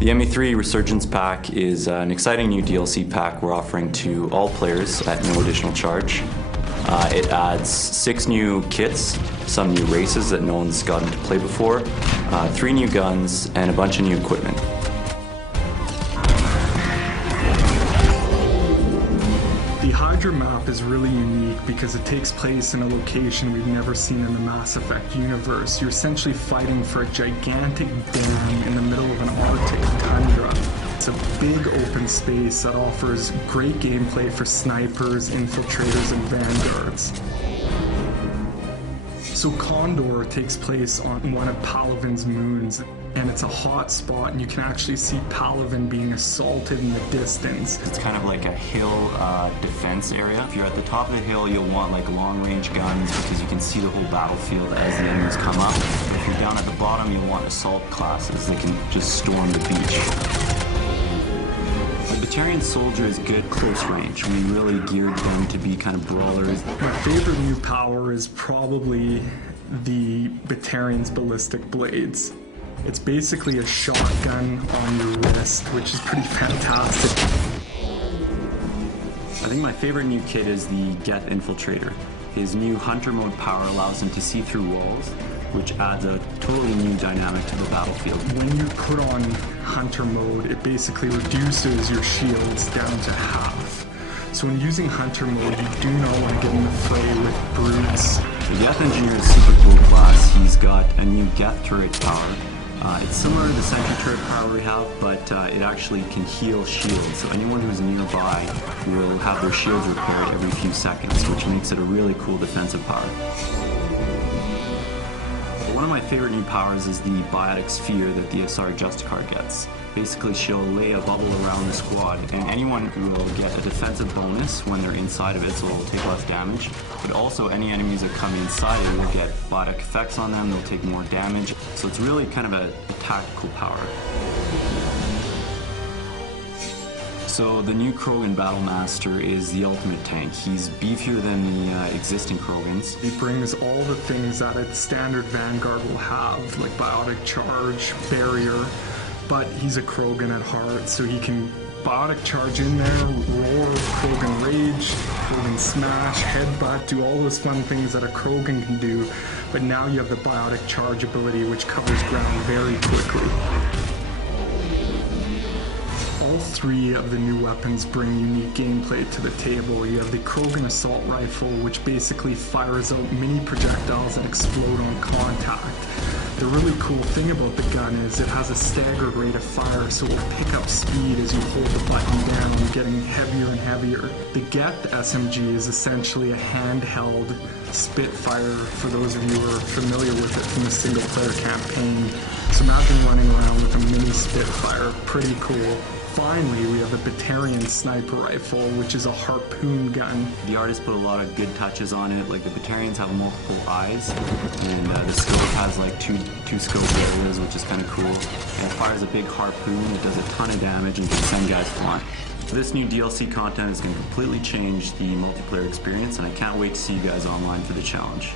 The ME3 Resurgence pack is an exciting new DLC pack we're offering to all players at no additional charge. It adds 6 new kits, some new races that no one's gotten to play before, 3 new guns, and a bunch of new equipment. The Hydra map is really unique because it takes place in a location we've never seen in the Mass Effect universe. You're essentially fighting for a gigantic dam in the middle of an Arctic tundra. It's a big open space that offers great gameplay for snipers, infiltrators, and vanguards. So Condor takes place on one of Palaven's moons, and it's a hot spot, and you can actually see Palaven being assaulted in the distance. It's kind of like a hill defense area. If you're at the top of the hill, you'll want like long-range guns because you can see the whole battlefield as the enemies come up. If you're down at the bottom, you'll want assault classes that can just storm the beach. The Batarian soldier is good close range. We really geared them to be kind of brawlers. My favorite new power is probably the Batarian's ballistic blades. It's basically a shotgun on your wrist, which is pretty fantastic. I think my favorite new kit is the Geth Infiltrator. His new hunter mode power allows him to see through walls, which adds a totally new dynamic to the battlefield. When you put on hunter mode, it basically reduces your shields down to half. So when using hunter mode, you do not want to get in the fray with brutes. The Geth Engineer is super cool class. He's got a new Geth turret power. It's similar to the sentry turret power we have, but it actually can heal shields. So anyone who's nearby will have their shields repaired every few seconds, which makes it a really cool defensive power. One of my favorite new powers is the Biotic Sphere that the SR Justicar gets. Basically, she'll lay a bubble around the squad, and anyone will get a defensive bonus when they're inside of it, so they'll take less damage. But also, any enemies that come inside it will get biotic effects on them, they'll take more damage. So it's really kind of a tactical power. So the new Krogan Battlemaster is the ultimate tank. He's beefier than the existing Krogans. He brings all the things that a standard Vanguard will have, like biotic charge, barrier, but he's a Krogan at heart, so he can biotic charge in there, roar, Krogan rage, Krogan smash, headbutt, do all those fun things that a Krogan can do, but now you have the biotic charge ability, which covers ground very quickly. All 3 of the new weapons bring unique gameplay to the table. You have the Krogan Assault Rifle, which basically fires out mini projectiles that explode on contact. The really cool thing about the gun is it has a staggered rate of fire, so it will pick up speed as you hold the button down, getting heavier and heavier. The Geth SMG is essentially a handheld Spitfire, for those of you who are familiar with it from the single-player campaign. So imagine running around with a mini Spitfire, pretty cool. Finally, we have the Batarian Sniper Rifle, which is a harpoon gun. The artist put a lot of good touches on it. Like the Batarians have multiple eyes, and the scope has like two scope areas, which is kind of cool. And it fires a big harpoon. It does a ton of damage and can send guys flying. This new DLC content is going to completely change the multiplayer experience, and I can't wait to see you guys online for the challenge.